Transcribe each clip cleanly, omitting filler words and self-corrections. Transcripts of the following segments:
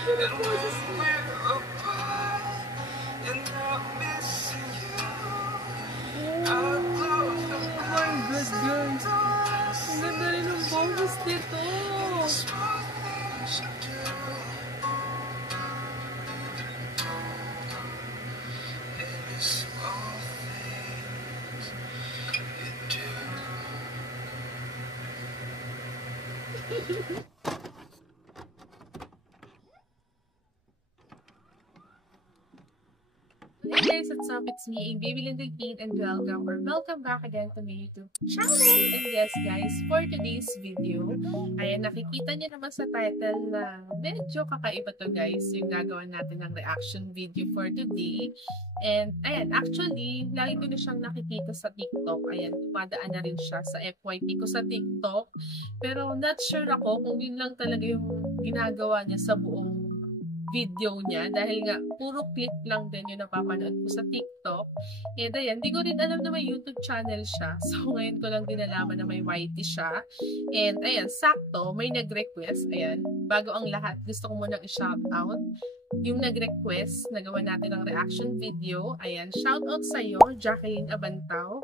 ng boses mo. Oh my God, guys. Ang ganda rin ng boses nito. Hey guys, what's up? It's me, Baby Lindy Teen, and welcome back again to my YouTube channel. And yes guys, for today's video, ayan, nakikita niyo naman sa title na medyo kakaiba to guys, yung gagawin natin ng reaction video for today. And ayan, actually, lagi ko na siyang nakikita sa TikTok. Ayan, dumadaan na rin siya sa FYP ko sa TikTok. Pero not sure ako kung yun lang talaga yung ginagawa niya sa buong video niya, dahil nga puro clip lang din yung napapanood ko sa TikTok. And ayan, di ko rin alam na may YouTube channel siya. So ngayon ko lang din nalaman na may YT siya. And ayan, sakto, may nag-request. Ayan, bago ang lahat, gusto ko munang i-shoutout yung nag-request, nagawa natin ng reaction video. Ayan, shoutout sa'yo, Jacqueline Abantao.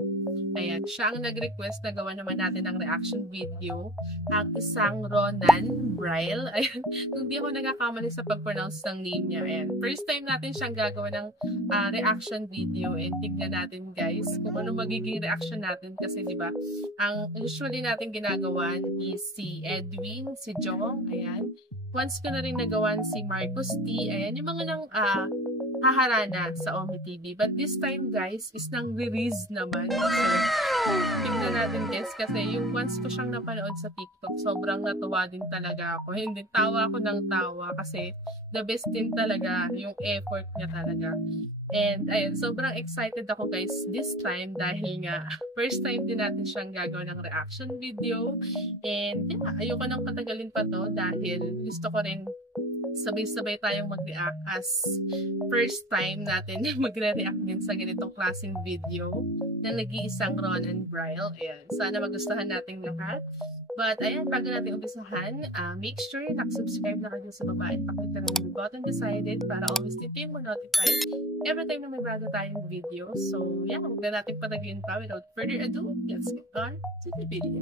Ayan, siya ang nag-request na gawa naman natin ng reaction video. Ang isang Ronan Braille. Ayan, kung di ako nagkakamali sa pag-pronounce ng name niya. Ayan, first time natin siyang gagawa ng reaction video. And tignan natin guys kung ano magiging reaction natin. Kasi diba, ang usually natin ginagawa is si Edwin, si Jong. Ayan, once ko na rin nagawan si Marcos T. Ayan, yung mga nang haharana sa Omi TV. But this time guys, is nang release naman. So, tingnan natin guys, kasi yung once ko siyang napanood sa TikTok, sobrang natuwa din talaga ako. Hindi, tawa ako ng tawa kasi the best din talaga yung effort niya talaga. And ayun, sobrang excited ako guys this time dahil nga first time din natin siyang gagawa ng reaction video. And yeah, ayoko nang patagalin pa to dahil gusto ko rin sabay-sabay tayong mag-react as first time natin magre-react din sa ganitong klaseng video na nag-iisang Ronan Braille. Ayan, sana magustuhan natin lahat. But ayan, bago natin umpisahan, make sure subscribe na kayo sa baba at pakita na yung button beside it para always dito yung notified every time na may bago tayong video. So yeah, huwag na natin patagalin pa. Without further ado, let's get on to the video.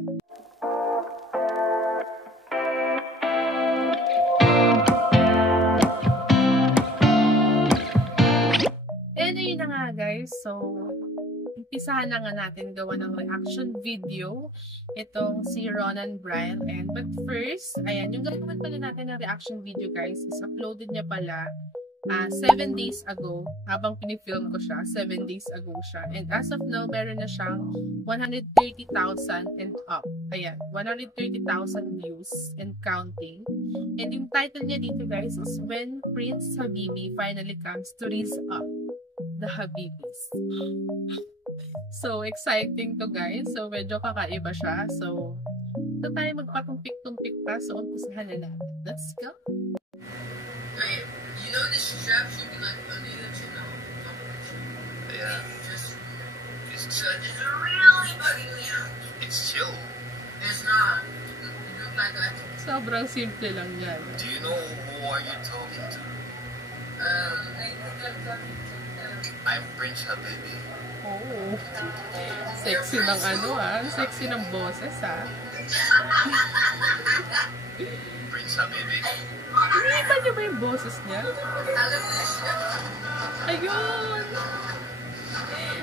And ayun na nga guys, so umpisahan na nga natin gawa ng reaction video itong si Ronan Braille. And but first, ayan, yung gagawin pala natin ng reaction video guys is uploaded niya pala 7 days ago. Habang pinifilm ko siya, 7 days ago siya. And as of now, meron na siyang 130,000 and up. Ayan, 130,000 views and counting. And yung title niya dito guys is When Prince Habibi Finally Comes to Raise Up the Habibis. So, exciting to guys. So, medyo kakaiba siya. So, ito tayo magpatumpik-tumpik pa. So, umpisahan na natin. Let's go! Hey, you know this strap should be like under your chin now. Yeah. It's really bugging me out. It's chill. It's not. You look like that. Sobrang simple lang yan. Do you know who are you talking to? I'm Prince Habibi. Oh. Sexy ng ano sexy ng boses Prince Habibi. Iniba niyo ba yung boses niya? Ayun!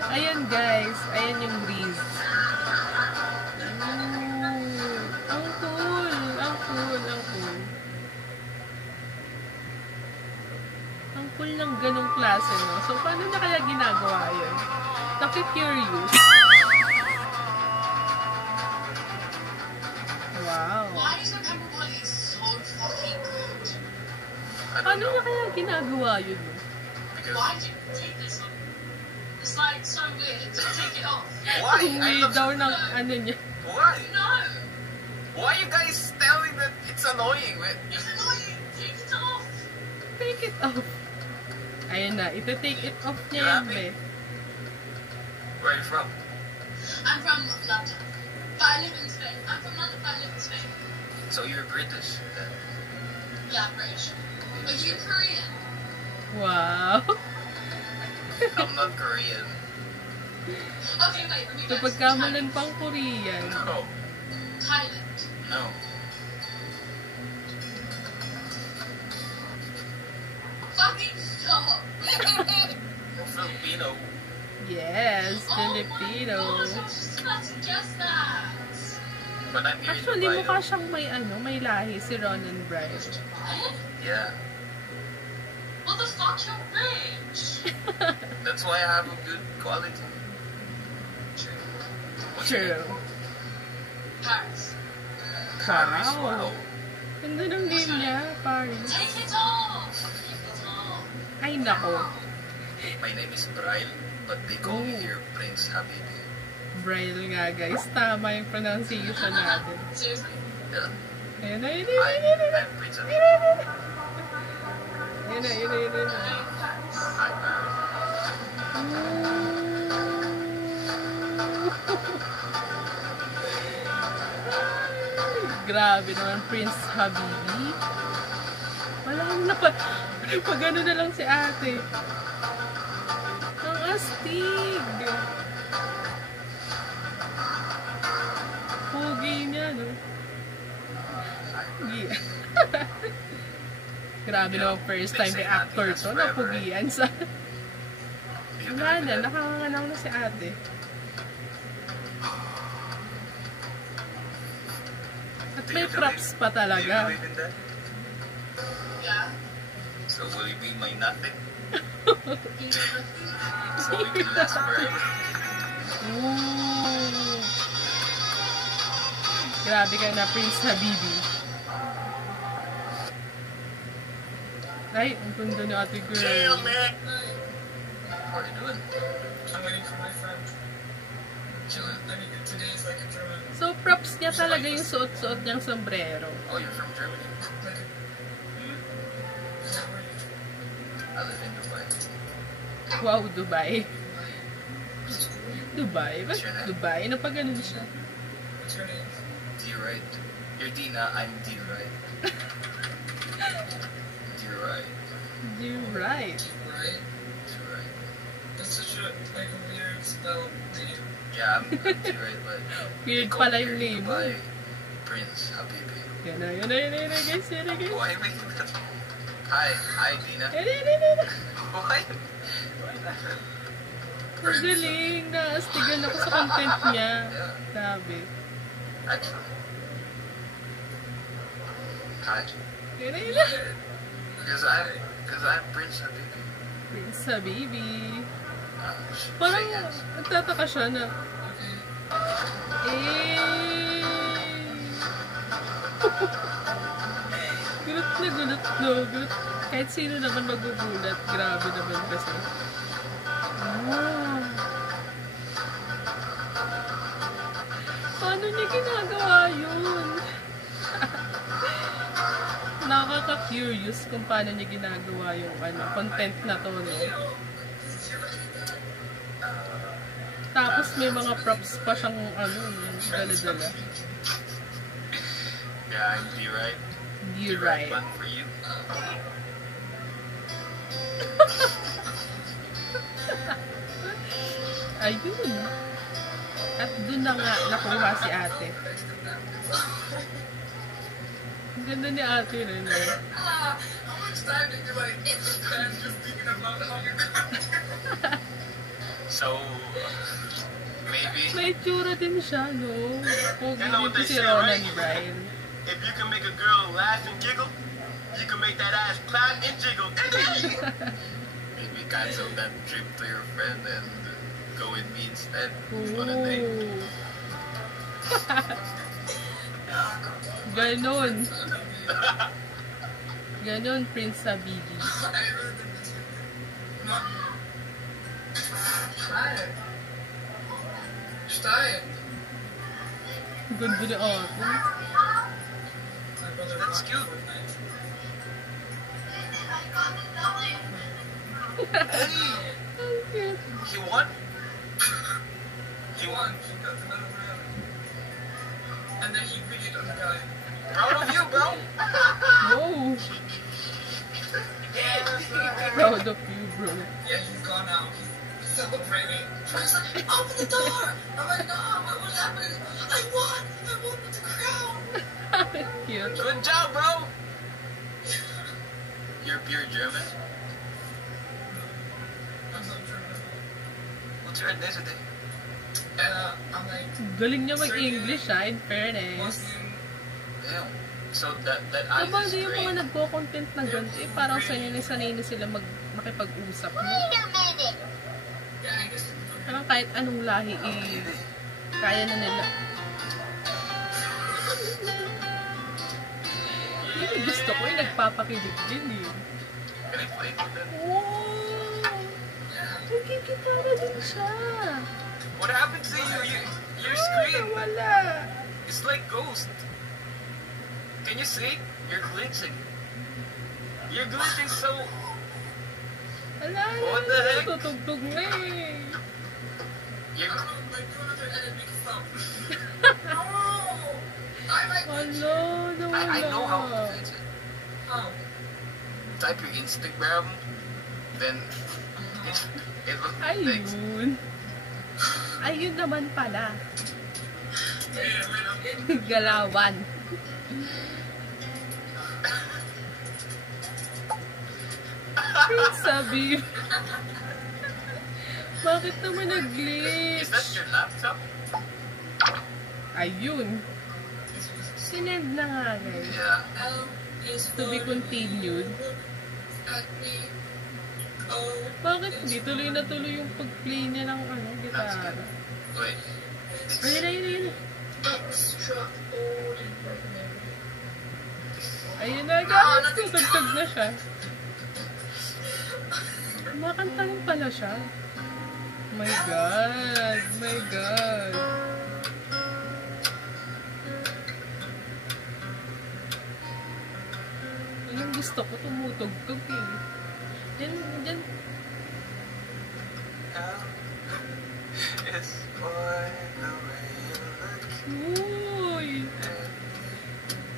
Ayan guys, ayan yung breeze. Ang cool! Ang cool! Ang cool! Ang cool ng ganong klase, no? So, paano na kaya ginagawa yun? Naki-curious. Wow! Why is everybody so fucking good? Paano na kaya ginagawa yun? Why did you take this off? It's like so weird. Take it off. Why? Ang weird daw ng ano niya. Why? No! Why are you guys telling that it's annoying, man? It's annoying. Take it off. Take it off. Ayun na, ito-take it off niya yun, be. Where are you from? I'm from London. But I live in Spain. I'm from London, but I live in Spain. So you're British then? Yeah, British. Are you Korean? Wow. I'm not Korean. Okay, wait, let me So, guess. pagkamalan pang Korean. No. Thailand. No. Fucking stop. You're Filipino. Yes, Oh my Filipino. gosh, I was just about to guess that. But I'm here Actually, in Dubai. mukha siyang may lahi, si Ronan Bright. What? Yeah. What the fuck, you're rich? That's why I have a good quality. What's your True. name? Paris. Paris. Wow. Wow. Ganda ng name niya, Paris. Take it off. Take it off. Ay, nako. My name is Braille, but they call me Oh. here Prince Habibi. Braille nga, guys. Tama yung pronunciation natin. Seriously? Yeah. Ayun na, yun na, I'm, yun na, yun na. I'm Prince Habibi. Yun na, yun na, yun na. Hi, Paris. Grabe naman, Prince Habibi. Wala na pa. Pag ano na lang si ate. Ang astig. Pogi niya, no? Yeah. Grabe naman, first time may actor to. Napugian sa... Wala na, nakakanganaw na si ate. At may props pa Do you talaga. believe in that? Yeah. So will you be my nothing? So we can last forever? Ooh. Grabe ka na, Prince Habibi. Ay, ang ganda ni ate girl. Jail, man! What are you doing? I'm waiting for my friend. Chilling. I mean, today is like a German. So, props niya talaga yung suot-suot niyang sombrero. Oh, you're from Germany? Like a, I live in Dubai. Wow, Dubai. Dubai? Ba't What's your name? Dubai? Napaganon siya. what's your name? D-Right. You're Dina, I'm D-Right. D-Right. You're right. Right? D-Right. That's such a like a weird spell name. Yeah, I'm D-Right, but... Weird they call pala me yung here in name. Dubai Prince Habibi. Yan na, yan na, yan na, yan na, guys. Yan na, guys. Why are you making that? Hi, Dina. Yan na, yan na, yan na. Why? Why that? Ang galing. Naastigan ako sa content niya. Yeah. Grabe. Actually. Hi. Yan na, yan na. Because I'm Prince Habibi. Prince Habibi. Shake Parang hands. nagtataka siya na, eh. Gulat na gulat, no? Gulat. Kahit sino naman magugulat. Grabe naman kasi. Wow. Paano niya ginagawa yun? Nakaka-curious kung paano niya ginagawa yung content na to, no? Tapos may mga props pa siyang dala-dala. Yeah, I'm D-Right. You're right. One for you. Ayun. At dun na nga nakuha si ate. Ang ganda ni ate rin, no? How much time did you like spend just thinking about how you're So, maybe May tsura din siya, no? Pogi You know what dito they si say, Ronan right? Brian. if you can make a girl laugh and giggle, you can make that ass clap and jiggle. Maybe cancel that trip to your friend and go with me instead on a date. Ooh. Ganon. Ganon, Prince Habibi. Stein. Ang ganda ni ate. That's cute. Ang cute. He won? He won. She got to another round. And then he beat on the guy. Proud of you, bro. Wow. Proud of you, bro. Yeah, he's gone out. He's celebrating. He's like, open the door! I'm like, no, what's happening? I won with the crown! Cute. Good job, bro! You're pure German? I'm so German. What's your ethnicity? I'm like, Galing niya mag-English, in fairness. Muslim. Damn. So that eyes Diba is yung mga green. nagko-content na ganito, parang sanay na sila makipag-usap. No? Yeah, I guess. Parang kahit anong lahi, kaya na nila. Yung gusto ko, yung nagpapakilig din eh. Can I play with them? Wow! Nagkikitara din siya. What happened to you? Your screen? Wala. It's like ghost. Can you see? You're glitching. You're glitching so... Wala. What the heck? Tutugtog na eh. You're... Like, do another enemy stuff. No! Hello, nawala. I know how to fix it. How? Type your Instagram, then it will fix. Ayun. Ayun naman pala. Wait, Galawan. Sabi. Bakit naman Is nag-glitch? that your laptop? Ayun. Sinend na nga guys. Yeah. To be continued. Bakit hindi tuloy na tuloy yung pag-play niya ng That's gitara? good. Wait. Ayun. Ayun na guys. Tutugtog na siya. Kumakanta rin pala siya. My God. My God. Yun yung gusto ko, tumutugtog eh. Diyan. It's for the way you look. Uy!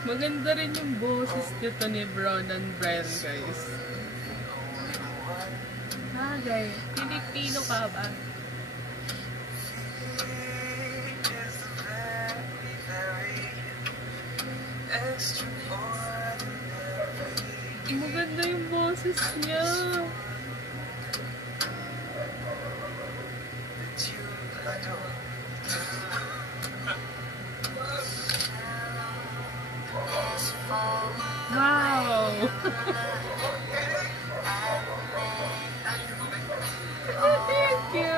Maganda rin yung boses nito ni Brown and Brian, guys. Ah, guys. Pilipino ka ba? Maganda yung boses niya. Wow! Thank you!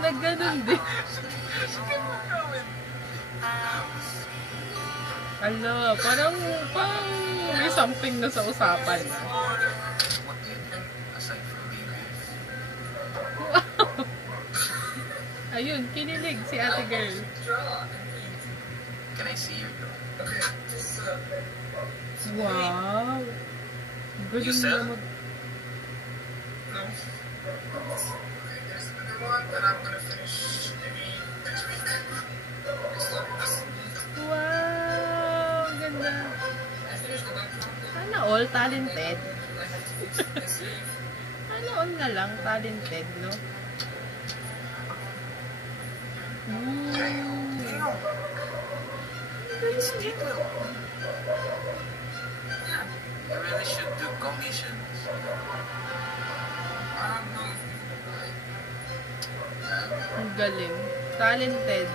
Nagganon din. Ala, parang may something na sa usapan. What do you think aside from being beautiful? Wow! Ayun, kinilig si ate girl. Can I see your girl? Okay, this Wow! Galing You sell? na no. Okay, there's another one that I'm gonna finish maybe next week. Wow! Ganda. I finished the background. Sana all talented. I have to fix it this week. Sana all na lang talented, no? Ooh. It's Tito. Yeah. You really should do commissions. I don't know. Ang galing. Talented.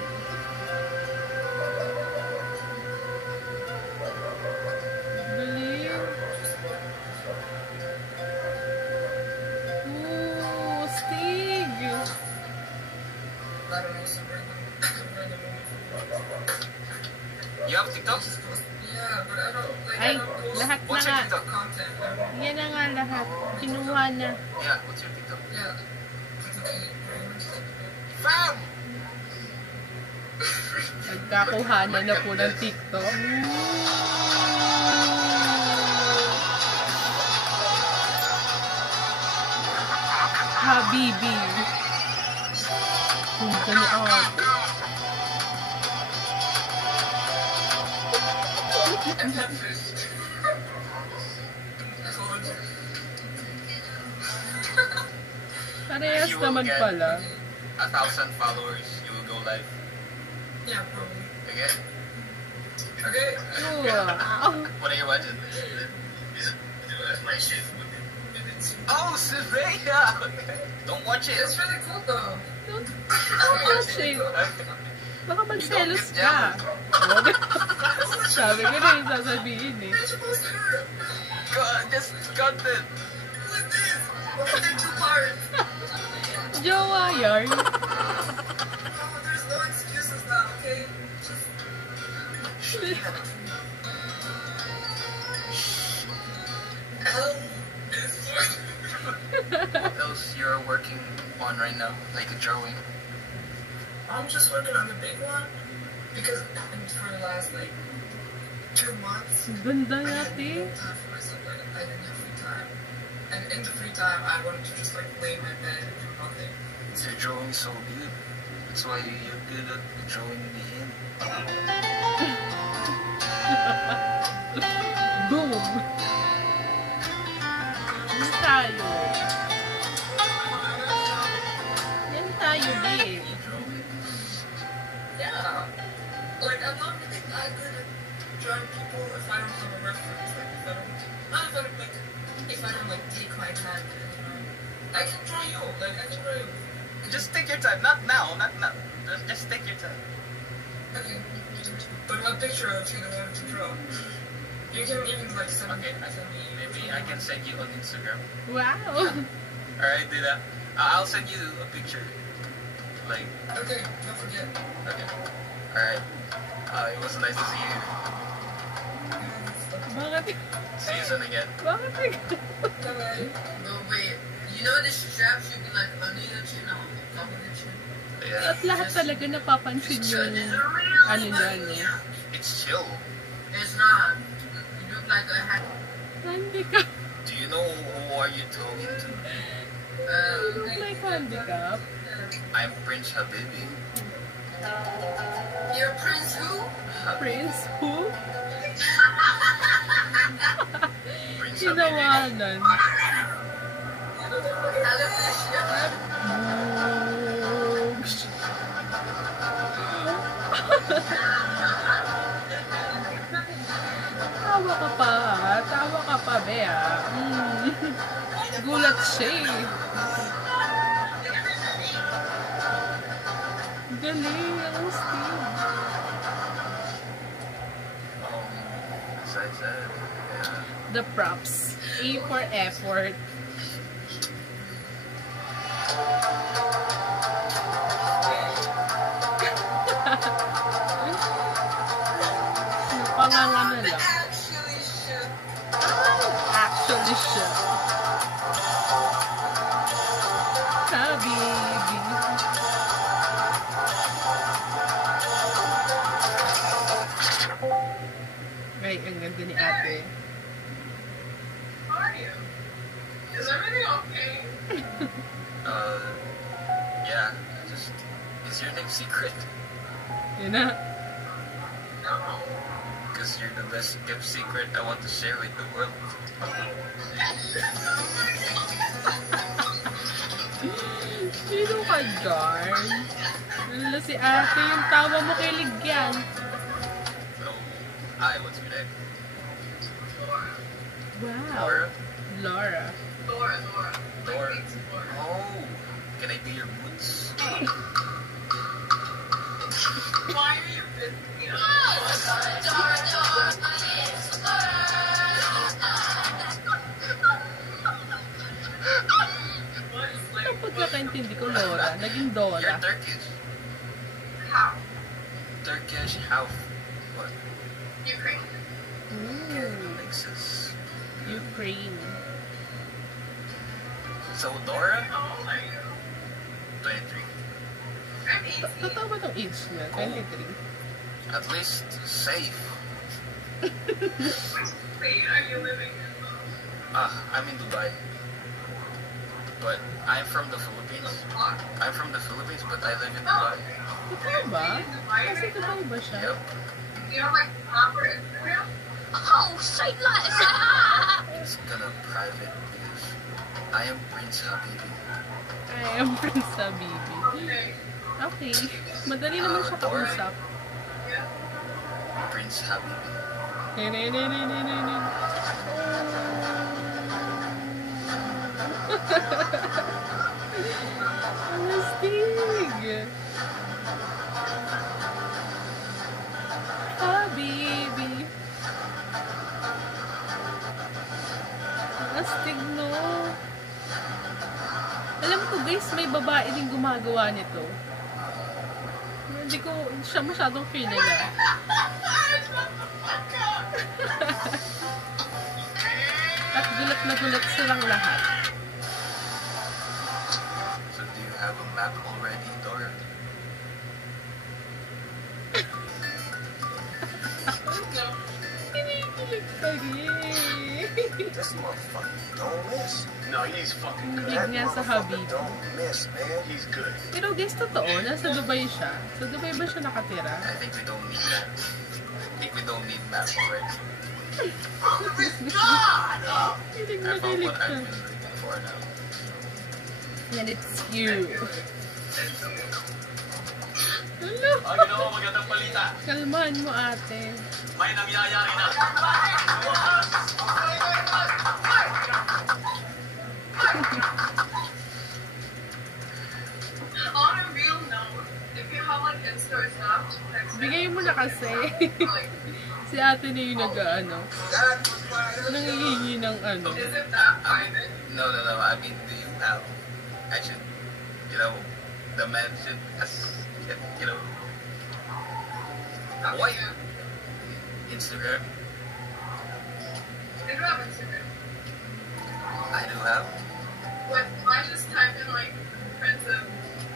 Galing. Ooh, Stig. I don't know somewhere in the You have TikTok? yeah, but I don't like Ay, I don't post lahat na What's your nga. TikTok? content. Yan na nga lahat. Kinuha na. Yeah, what's your TikTok? Yeah. Fam! Nagkakuhanan na po ng TikTok. Habibi. Kung gano'n ako. Parehas You will naman get- pala. 1,000 followers, you will go live. Yeah, probably. Okay? Okay. Wow. What are you watching? My shit. Oh, Surveya! Don't watch it. It's really cool though. Don't watch it. Baka magselos ka. Sabi ko na yung sasabihin eh. You're supposed to hurt. God, just content. Like this. What are they two parts? Jowa yarn. Oh, there's no excuses now, okay? L is for... What else you're working on right now? Like a drawing? I'm just working on the big one because for the last like 2 months Ganda I had natin. no time for myself. Like I didn't have free time, and in the free time I wanted to just like lay in my bed and do nothing. Your drawing is so good. That's why you're good at drawing me in. Boom. Yan tayo eh. Yan tayo din. Yeah, like I'm not really that good at drawing people if I don't have a reference. Like if I don't, not if I don't like, if I don't like take my time. I can draw you. Like I can draw you. Just take your time. Not now. Not now. Just take your time. Okay. But what picture of you that I want to draw? You can even like send Okay. me. Maybe I can send you on Instagram. Wow. Alright, do that. I'll send you a picture. Like, Okay, don't forget. okay. Alright. It was nice to see you. Bakit? See you soon again. Bakit? Bye-bye. No, wait. You know the strap should be like under your chin or on top of your chin? Yeah. At lahat talaga napapansin yung ano dyan eh. It's chill. It's not. You look like a hat. Handicap. Do you know who are you talking to? Look like handicap. I'm Prince Habibi. You're Prince who? Prince who? Prince Habibi. Tinawanan. Oops. Tawa ka pa. Tawa ka pa, Bea. Gulat siya eh. Galing ang Steve. As I said, yeah. The props. A for effort. Napanganga na lang. Actually, shit. Actually siya. Habibi. Ay, ang ganda ni ate. How are you? Is everything okay? Yeah. Just, is your name secret? Yun na. No. Because you're the best kept secret I want to share with the world. Sino ka, Jarn? Wala si ate, yung tawa mo kilig yan. So, hi, what's your name? Wow. Laura? Laura. Laura. Laura. My name's Laura. Oh, can I be your boots? Why are you pissing me off? What is like, Ang pagkakaintindi ko, Laura, naging Dora. You're Turkish. how? Turkish, how? What? Ukraine. Ooh, Texas. Ukraine. So, Dora? How old are you? 23. I'm 18. Totoo ba itong age niya? 23? At least, safe. Which state are you living in? I'm in Dubai. But I'm from the Philippines. I'm from the Philippines, but I live in Dubai. Totoo ba? Kasi totoo ba siya? Yep. You have like proper Instagram? Oh, say less. It's gonna private because I am Prince Habibi. I am Prince Habibi. Okay. Okay. Madali naman siya kausap. Yeah. Prince Habibi. Ang astig! Habibi. Ang astig, no? Alam ko guys, may babae din gumagawa nito. Hindi ko siya masyadong kilala. At gulat na gulat silang lahat. So do you have a map already, Dora? Kinikilig ka, This motherfucker don't miss. No, he's fucking good. Kilig nga sa Habibi. Don't miss, man. He's good. Pero guys, totoo, nasa Dubai siya. Sa Dubai ba siya nakatira? I think we don't need that. I think we don't need map already. Kilig I na found kilig what ka. I've been looking for now. And it's you. Hello? Oh, you know, magandang balita. Kalmahan mo ate. May nangyayari na. On a real note, if you have like Insta or Snap, text me. Bigay mo na kasi. Like, Si ate na yung nag-ano. Nangihingi ng ano. is it that private? No. I mean, do you have, actually, you know, the man should, you know, How What? do you? Instagram. They do have Instagram. I do have. What? I just type in like Prince of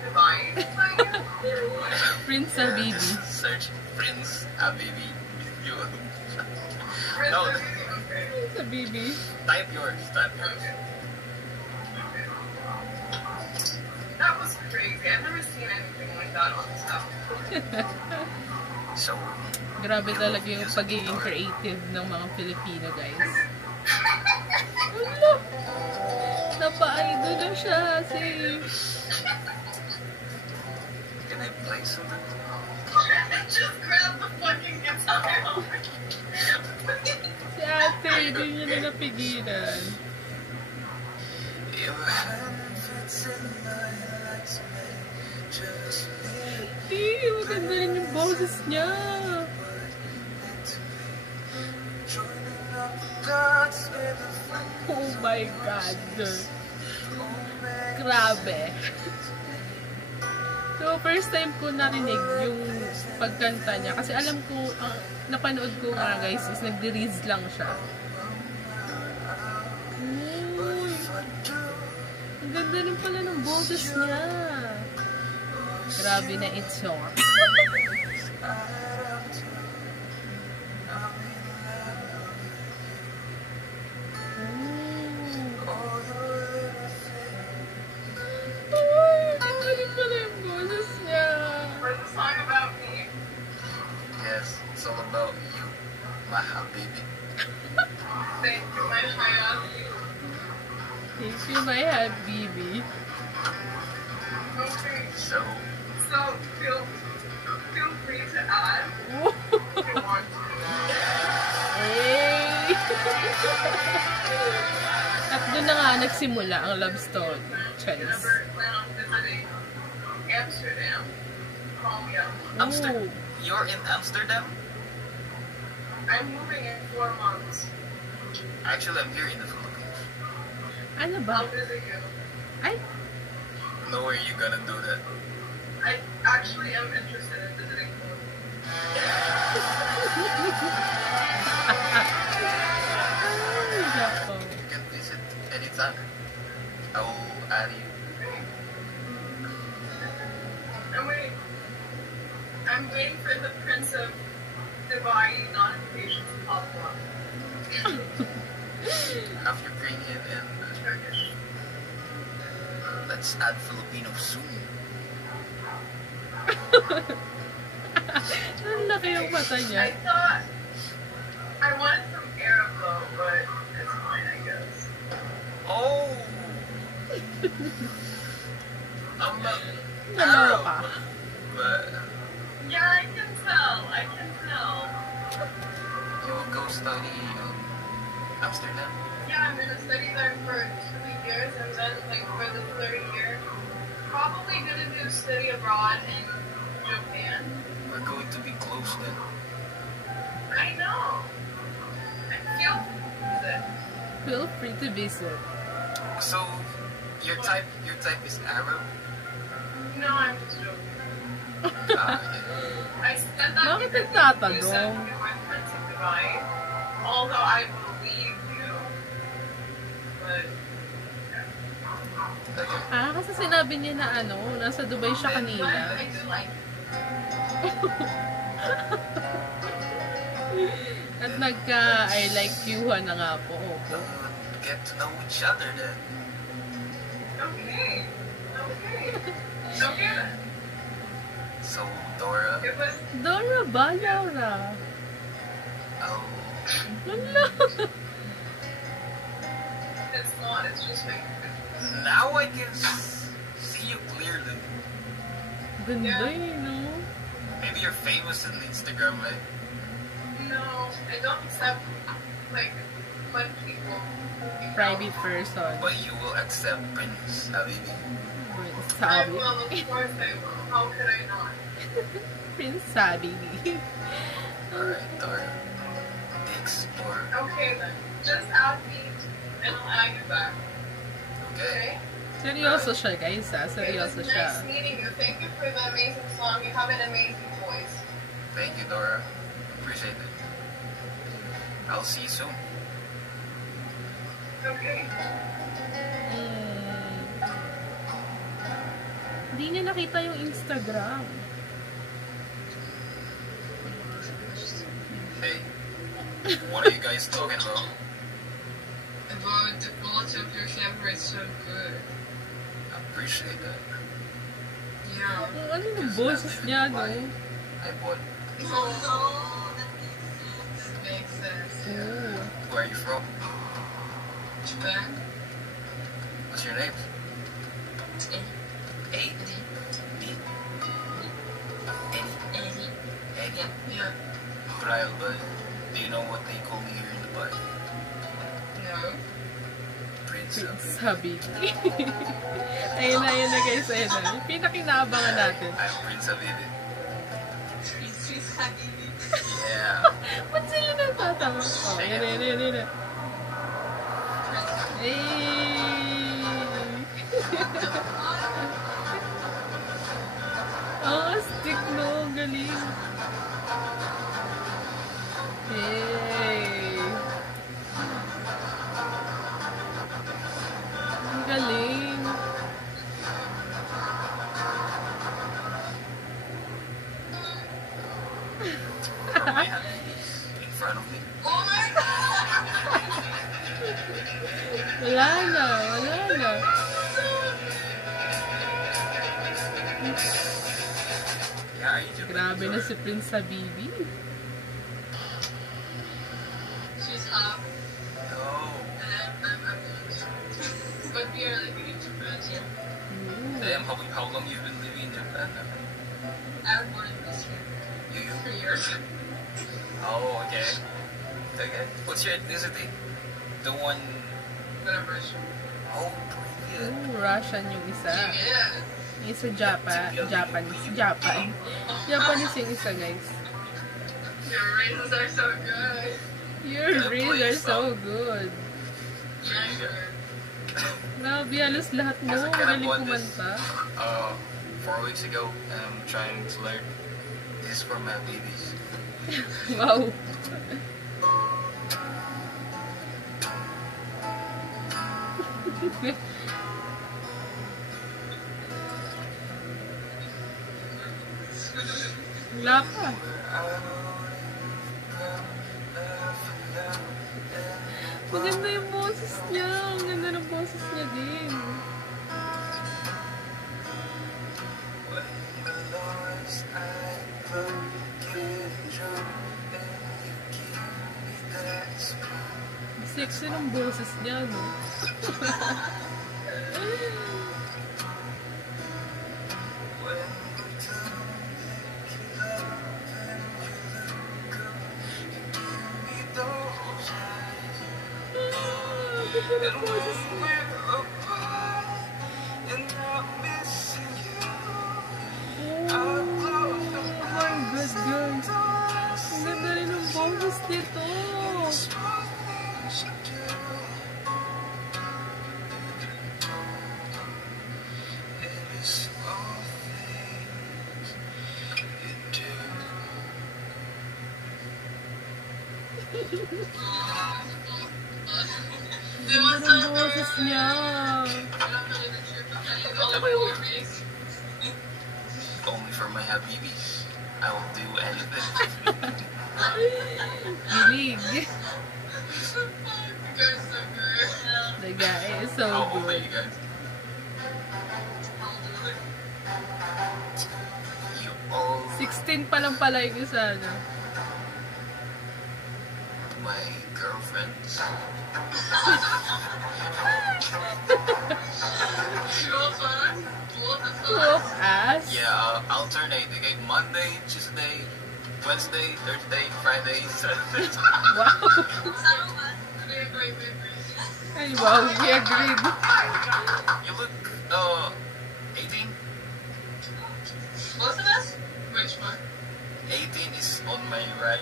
Dubai. Like, Prince Habibi. Search Prince Habibi. You Prince No. of okay. Prince Habibi. type yours. Type yours. Okay. That was crazy. I've never seen anything like that on stuff. So, Grabe talaga yung pagiging creative ng mga Filipino, guys. Ano? Napa-idol na siya si... can I play something? Just grab the fucking guitar. Si ate, hindi niya na napigilan. Your hand fits in my legs, just me. Maganda rin yung boses niya. Joining up the dots with a Oh my God. Grabe. So, first time ko narinig yung pagkanta niya. Kasi alam ko, napanood ko nga guys, is nagde-reels lang siya. Uy! Ang ganda rin pala ng boses niya. Grabe na it's song. For the song about me. Yes, it's all about you, my habibi. Thank you, my Haya. Thank you, my habibi. Okay. So, So feel free to add if you want to. Hey! At doon na nga nagsimula ang love story. Choice. Never plan on visiting Amsterdam. Call me up. Amsterdam. You're in Amsterdam? I'm moving in 4 months. Actually, I'm here in the Philippines. Ano ba? I'll visit you. Ay! Know where you gonna do that? I actually am interested in visiting you. Ay, nako. You can visit anytime. I will add you. I'm waiting for the Prince of Dubai notifications to pop up. Half Ukrainian and Turkish. let's add Filipino soon. Ang laki yung mata I niya. thought I wanted some Arab though, but it's fine, I guess. Oh! I'm not Naloko Arab, ka. but Yeah, I can tell. I can tell. you will go study Amsterdam. Yeah, I'm gonna study there for 2 years, and then like for the third year, probably gonna do study abroad in Japan. We're going to be close then. I know. I feel it. Feel free to visit. So, your type is Arab? No, I'm just joking. Yeah. I spent that Bakit year nagtatanong? with my friends in Dubai. Although I believe you, but Okay. Ah, kasi sinabi niya na ano, nasa Dubai siya but kanina. I do like At nagka-I like you-han na nga po. Opo. Get to know each other then. okay, okay then. So, Dora, It was Dora ba, Laura? oh, Wala. it's not. It's just like now I can see you clearly. Ganda eh, no? Maybe you're famous on Instagram, right? no, I don't accept like fun people. Private person. But you will accept Prince Habibi. Prince I Sabi. will, of course I will. How could I not? Prince Sabi. Alright, Dora. Explore. Okay then. Just add me and I'll add you back. Okay. Okay? Seryoso siya, guys, ha? It was Seryoso nice siya. meeting you. Thank you for the amazing song. You have an amazing voice. Thank you, Dora. Appreciate it. I'll see you soon. Okay. Hindi niya nakita yung Instagram. Hey, what are you guys talking about? About the quality of your camera is so good. I appreciate that. Yeah. Ang ano yung boses niya, no? I bought. Oh, that makes sense. Oo. Where are you from? Japan. What's your name? Eddie. Eddie. Yeah. Brian, but do you know what they call me here in Dubai? No. Prince. Sabi. Ayun na guys, ayun na. Yung pinakinaabangan natin. I'm Prince Habibi. She's happy. Yeah. Ba't sila nagtatawa? Oh, yun na. Oh, stick no. Galing. Hey. Ang galing. My Habibi in front of me. Oh my god! Wala na. Yeah, are you Japanese? Grabe na si Prince Habibi. She's half. No. And I'm but we are living in Japan. Yeah. Damn, how long you've been living in Japan now? I was born in this year. You? 3 years. Oh, okay. Okay. What's your ethnicity? The one... Whatever. Oh, Korean. Russian yung isa. Yeah. Yung isa Japanese yung isa, guys. Your raisins are so good. Your rings are so good. Yeah. Grabe, halos lahat mo. Kasi kaya Magaling bought this, kumanta. 4 weeks ago, and I'm trying to learn. This is for my babies. Wow. Wala pa. Maganda yung boses niya. Ang ganda ng boses niya din. Sexy ng boses niya, no? And when we're apart, and I'm missing you, I'll close the Oh my God, guys. Ang ganda rin ng boses nito. small things you do. And the small things you do. Ang ganda ng boses niya. Only for my habibis, I will do anything. Bilig. You guys so good. The guy is so How old are good. you guys? You all 16 pa lang pala yung isa, no? my girlfriends. Whoop ass. Yeah, alternate. Okay, Monday, Tuesday, Wednesday, Thursday, Friday, Saturday. Wow. Ay, wow. We agreed. You look 18. Both of us? Which one? 18 is on my right,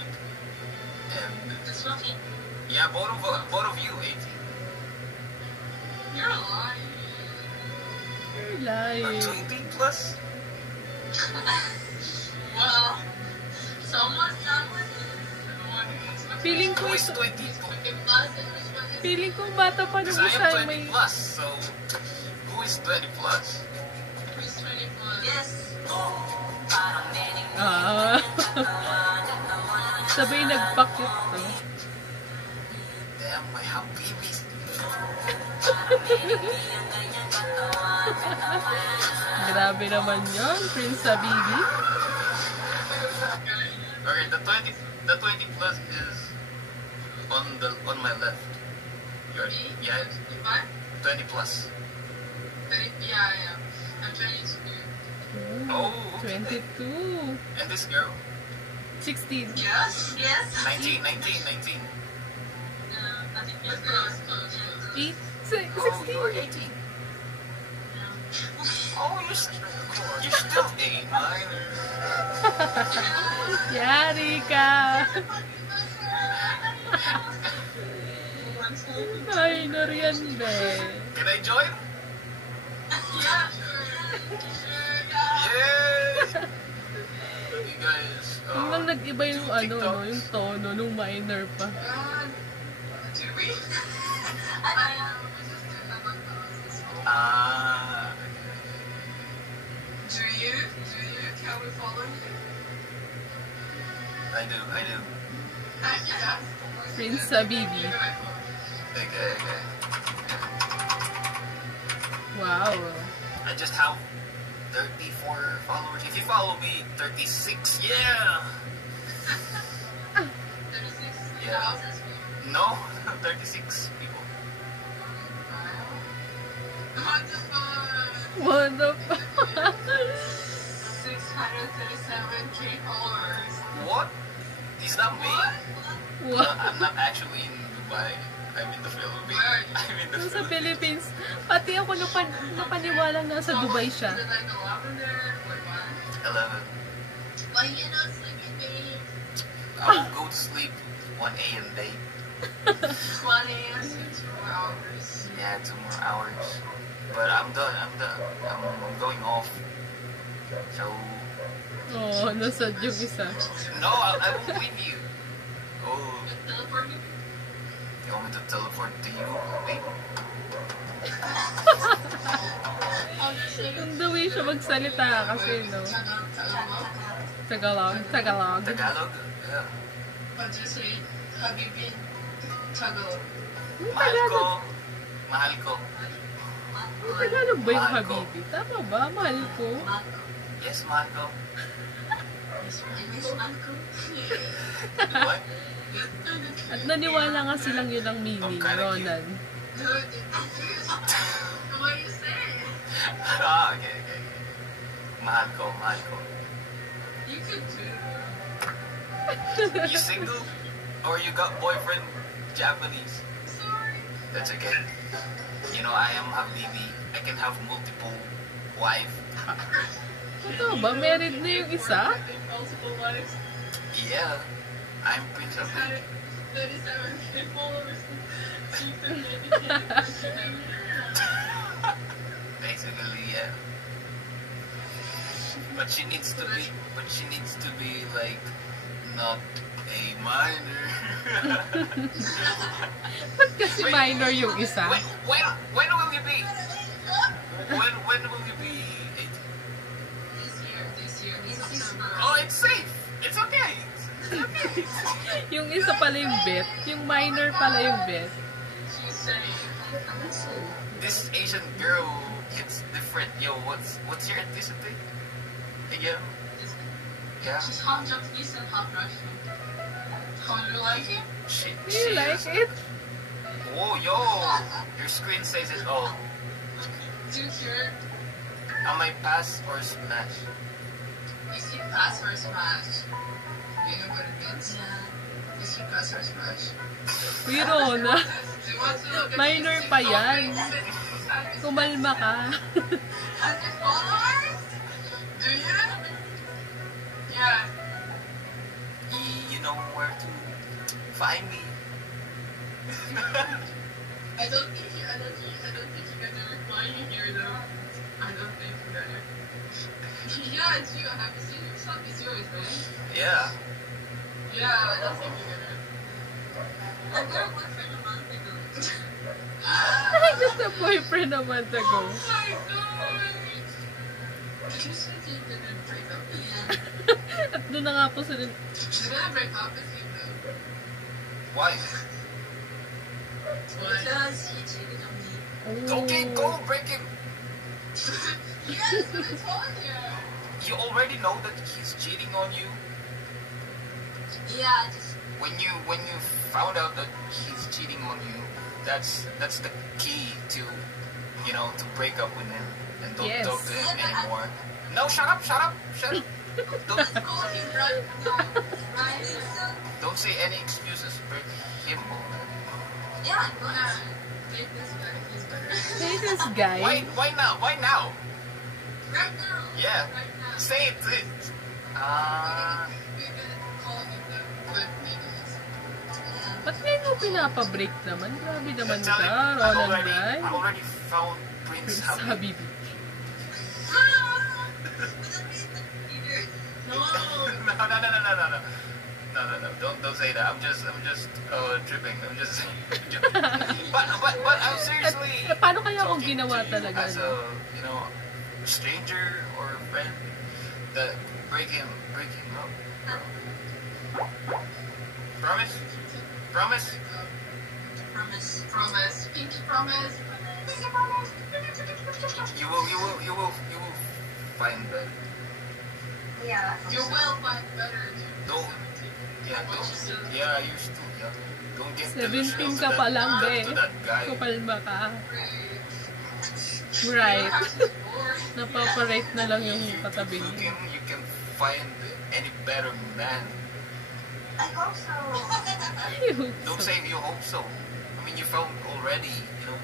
and This one? yeah, both of you 18. You're lying. You're lying. 20 plus. Well, someone's done with it. Someone is. Feeling ko Who is ito, 20? Plus, and which one is feeling ko bata pa nung Because I isa am 20 may... plus, so who is 20 plus? who's 20 plus? Yes. Ah. Sabay nagpakyut to. Damn, my habibis. Grabe naman yun, Prince Habibi. Okay, the 20 plus is on my left. You're, yeah, 20 plus. 20, yeah. I'm 22. Oh, okay. 22. And this girl, 16. Yes? Yes. 19. I think this girl is close. 8. Oh, you're 16. 18. Oh, you're still a minor. Yari ka. Minor yan, be. Can I join? Yeah, sure. Yay! You guys, Hanggang nag-iba yung do ano, no, TikToks? yung tono nung minor pa. Do we? Ah, Do you? Can we follow you? I do. Yeah. Prince Habibi. Okay. Wow. I just have 34 followers. If you follow me, 36. Yeah. 36,000 Yeah. No, 36 people. What the fuck? What the fuck? 637k followers. What? Is that me? What? I'm not actually in Dubai. I'm in the Philippines. I'm in the Nasa Philippines. Philippines. Pati ako napaniwalang nasa Dubai siya. Is it like 11 there? Like what? 11. Why you not sleeping, babe? I'll go to sleep 1 a.m. day. 1 a.m. to 2 hours. Yeah, 2 more hours. But I'm done. I'm going off. So, Oo, nasad yung isa. no, I won't leave you. Oh, Teleport me? you want me to teleport to you, baby? Ang the way siya magsalita kasi, no? Tagalog. Tagalog? Yeah. What do you say? Habibi Tagalog. Yung Mahal ko. Tagalog. Mahal ko. Yung Tagalog ba yung Mahal ko. Habibi? Tama ba? Mahal ko. Yes, mahal ko. What? At naniwala nga silang yun ang meaning, Okay, Ronan. What you say? Okay. Mahal ko. You could do. You single? Or you got boyfriend Japanese? Sorry. That's okay. You know, I am Habibi. I can have multiple wife. Ito ba? Married na yung isa? Multiple wives. Yeah, I'm Prince Had Habib. 37 followers. Basically, yeah. But she needs to be like not a minor. Ba't kasi minor yung isa? When will you be? When will you be 18? This year. September. Oh, it's safe. It's okay. It's okay. Yung isa pala yung bet. Yung minor pala yung bet. She's saying, This Asian girl, it's different. Yo, what's your ethnicity? Again? Yeah. she's half Japanese and half Russian. How do you like it? Do you like it? Oh, yo! Your screen says it all. Do you hear? Am I pass or smash? You see pass or smash? You know what it means? Yeah. You see pass or smash? Biro na. Do you want to look at Minor these pa TikTok yan. videos? Kumalma ka. 100 followers? Do you? Yeah. You know where to find me. I don't think you're gonna reply me here though. I don't think you're gonna. Yeah, it's you. Have you seen yourself? It's yours, right? Yeah. Yeah, I don't think you're gonna. I got a boyfriend a month ago. Just a boyfriend a month ago. Oh my god! Did you say you're gonna break up with me? At doon na nga po sila. She's gonna break up with you though. Why? Because he cheated on me. Okay, go break him. Yes, what I told you. You already know that he's cheating on you. Yeah, just When you found out that he's cheating on you, that's the key to, you know, to break up with him and don't Yes. talk to him anymore. No, shut up. Don't Call him right now. right. don't say any excuses. Break him. Yeah, go Yeah. ahead. Take this guy. He's better. Hey, this guy. Why now? Right now. Yeah. Right now. Say it. We're gonna call him the good news. Ba't ngayon mo pinapabreak naman? Grabe naman ka, I Roland Rai. already found Prince Prince Habib. Habibi. No. No. Don't say that. I'm just tripping. I'm just but I'm seriously Paano kaya kung talking ginawa to you talaga? as a, you know, stranger or a friend that break him up. Promise? Promise. Promise. Pinky promise. Pinky promise. You will find that. Yeah. You will find better. Don't. Yeah, you're still young. Don't get 17 ka pa lang, be. to that guy. Kupalma ka. Right. Napaparate na lang yung katabi niya. You can find any better man. I hope so. Don't say you hope so. I mean, you found already, you know.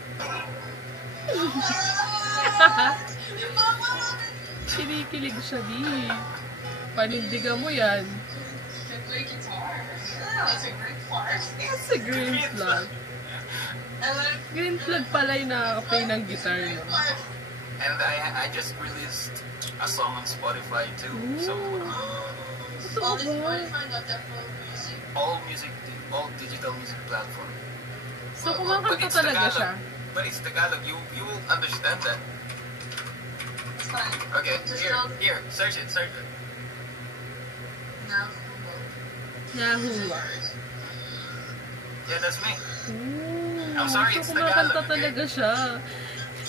Kinikilig siya, di. Panindigan mo yan. Can play guitar. That's a great part. That's a green flag. And then Green flag pala yung nakaka-play ng guitar, no? And I just released a song on Spotify too. So all this Spotify, not that full music. all digital music platform. So, kumakanta talaga siya. But it's Tagalog. You will understand that. It's fine. Okay, here, search it. Now, Yahoo! Yeah, that's me. Ooh, I'm sorry, so it's kumakanta Tagalog, okay? talaga siya.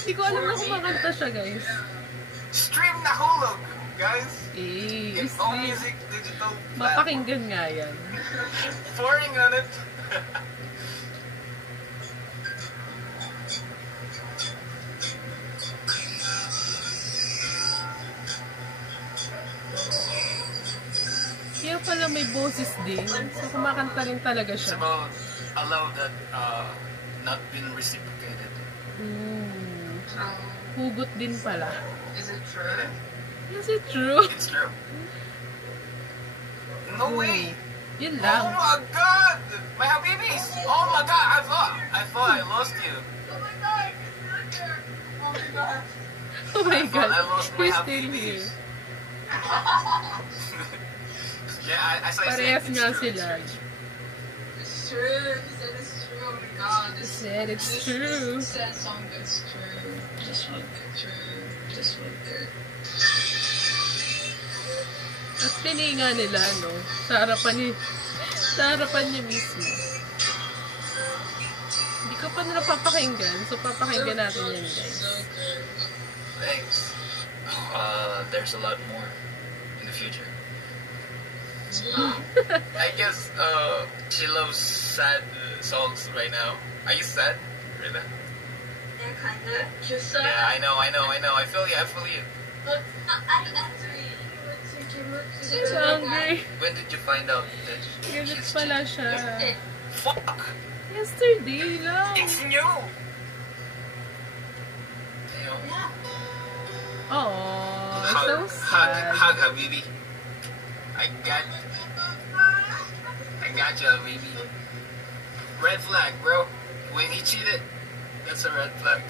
Hindi ko alam na kumakanta siya, guys. Stream Nahulog, guys. Eh, In all music digital platform. mapakinggan nga yan. Pouring on it. Kaya pala may boses din. So, kumakanta rin talaga It's siya. about a love that not been reciprocated. Hugot din pala. Is it true? Is it true? It's true. No way! Yun Oh lang. my god! My habibis! Oh my god! I thought I lost you. Oh my god! It's not there! Oh my god! Oh my I thought god. I lost my You're still habibis. here. Yeah, as I said, Parehas it's nga true, sila. It's true. He said it's true. Oh my god. He said it's true. This said song that's true. Just one true. Just one good. At pininga nila, no? Sa harapan niya mismo. Hindi ko pa nila papakinggan, so papakinggan natin yan, guys. Thanks. There's a lot more in the future. I guess she loves sad songs right now. Are you sad right now? Yeah, kinda. Just Yeah, I know. I feel you. But I'm angry. She's hungry. When did you find out that Galit she's pala siya. Fuck! Yesterday lang. It's new! Damn. Aww, so sad. Hug, Habibi. I got you, Habibi. Red flag, bro. When he cheated, that's a red flag.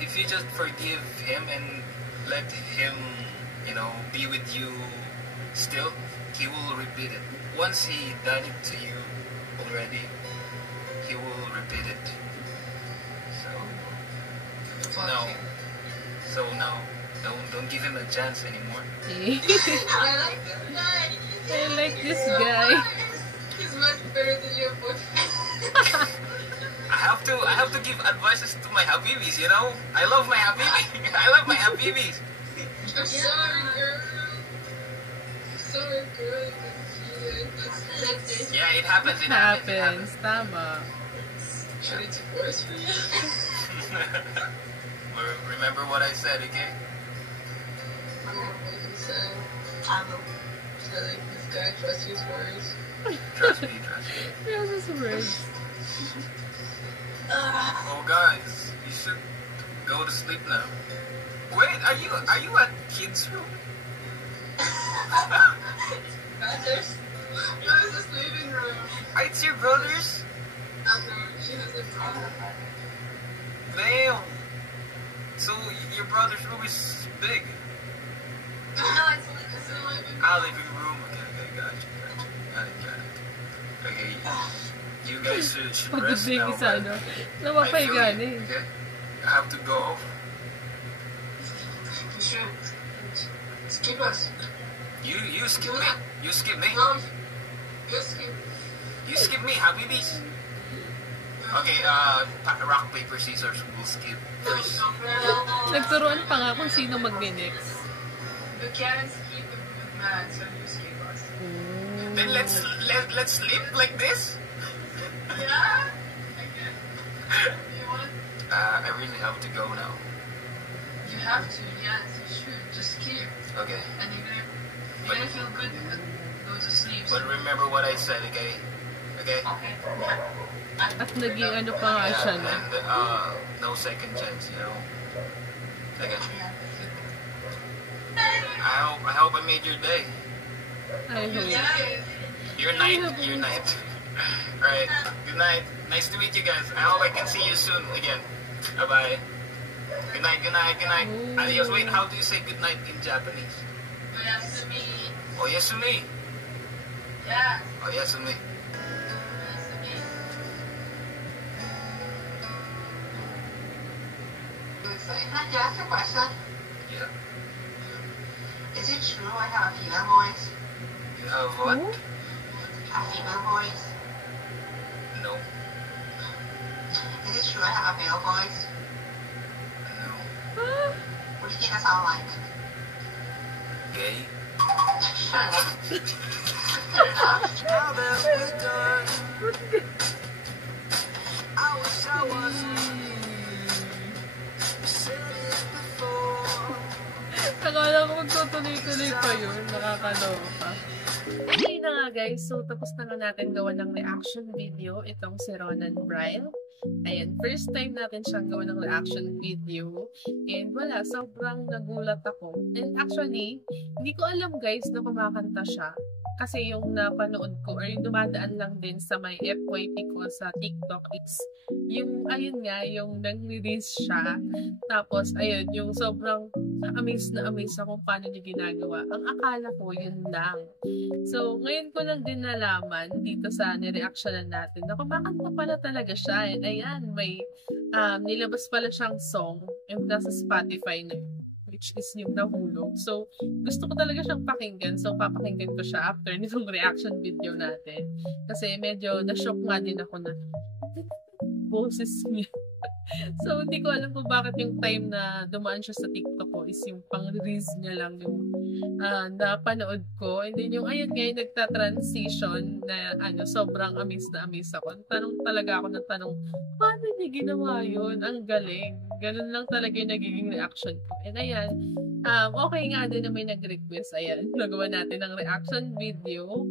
If you just forgive him and let him, be with you still, he will repeat it. Once he done it to you already, he will repeat it. So no, don't give him a chance anymore. Eh. I like this guy. I like this guy. He's much better than your boyfriend. I have to give advices to my habibis, I love my habibi. I love my habibis. I'm sorry, girl. I'm sorry, girl. Yeah, it happens. It happens. Tama. Should I divorce for you? Remember what I said, okay? I don't know what you said. I don't know. So, like, this guy trusts his words. Trust me. Yes, his words. Oh, guys, you should go to sleep now. Wait, are you at kids' room? Brothers? No, it's a sleeping room. It's your brothers? No, she has a brother. Damn. So your brother's room is big. No, it's a living room. Living room. Okay, got it. Okay, you guys should rest Pagdating now. isa, no? Napapahiga na eh. Okay, I have to go. You should. Skip us. You skip me. You skip me. No, you skip. You skip me, habibis. Okay, rock, paper, scissors. We'll skip first. Nagturuan pa nga kung sino mag-next. You can't skip a good man, so you skip us. Then let's sleep like this. Yeah? I guess. You want? I really have to go now. You have to, yes, you should. Just skip. Okay. And you're gonna feel good because go to sleep. But remember what I said, okay? Okay? Okay. Yeah. At naging ano pa nga siya, no? And no second chance, Okay. I hope I made your day. I hope. Yeah. Your night. Alright. Good night. Nice to meet you guys. I hope I can see you soon again. Bye-bye. Good night. Ooh. Adios. Wait, how do you say good night in Japanese? Oyasumi. Oyasumi. Yeah. Oyasumi. Oyasumi. Can I ask a question? Yeah. Is it true I have a female voice? You have what? Ooh. A female voice? No. Is it true I have a male voice? No. Ah, What do you think I sound like? Gay. Shut up. Now that we're done, I wish I was said it before. akala ko magtutuloy-tuloy pa yun. Nakakaloka. Okay na nga guys, so tapos na nga natin gawa ng reaction video itong si Ronan Bryle. Ayan, first time natin siyang gawa ng reaction video. And wala, sobrang nagulat ako. And actually, hindi ko alam guys na kumakanta siya. Kasi yung napanood ko or yung dumadaan lang din sa may FYP ko sa TikTok is yung, ayun nga, yung nag-release siya. Tapos, ayun, yung sobrang amaze na amaze ako kung paano niya ginagawa. Ang akala ko, yun lang. So, ngayon ko lang din nalaman dito sa nireactionan natin na kumakanta pala talaga siya. And ayan, may nilabas pala siyang song and nasa Spotify na yun, which is yung Nahulog. So, gusto ko talaga siyang pakinggan. So, papakinggan ko siya after nitong reaction video natin. Kasi medyo na-shock nga din ako na boses niya. So, hindi ko alam kung bakit yung time na dumaan siya sa TikTok ko is yung pang-release niya lang yung napanood ko. And then yung ayun ngayon nagta-transition na sobrang amaze na amaze ako. Tanong talaga ako ng tanong, paano niya ginawa yun? Ang galing. Ganun lang talaga yung nagiging reaction ko. And ayan, okay nga din na may nag-request. Ayan, nagawa natin ng reaction video.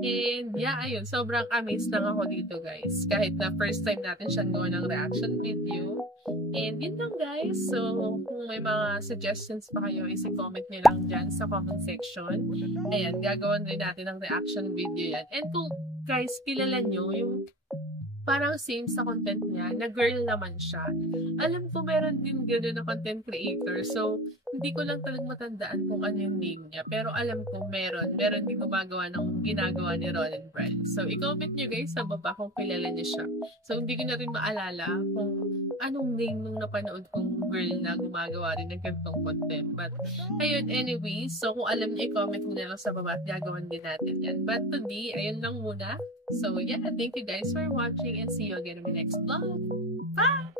And yeah, ayun, sobrang amazed lang ako dito guys. Kahit na first time natin siyang gawa ng reaction video. And yun lang guys. So, kung may mga suggestions pa kayo, isi-comment nyo lang dyan sa comment section. Ayan, gagawin rin natin ng reaction video yan. And kung guys, kilala nyo yung parang same sa content niya, na girl naman siya. Alam ko meron din gano'n na content creator. So, hindi ko lang talagang matandaan kung ano yung name niya. Pero alam ko meron din gumagawa ng ginagawa ni Ronan Bryle. So, i-comment nyo guys sa baba kung kilala niyo siya. So, hindi ko na rin maalala kung anong name nung napanood kong girl na gumagawa rin ng ganitong content. But, ayun, anyway. So, kung alam niyo, i-comment nyo na lang sa baba at gagawin din natin yan. But today, ayun lang muna. So, yeah, thank you guys for watching and see you again in my next vlog. Bye!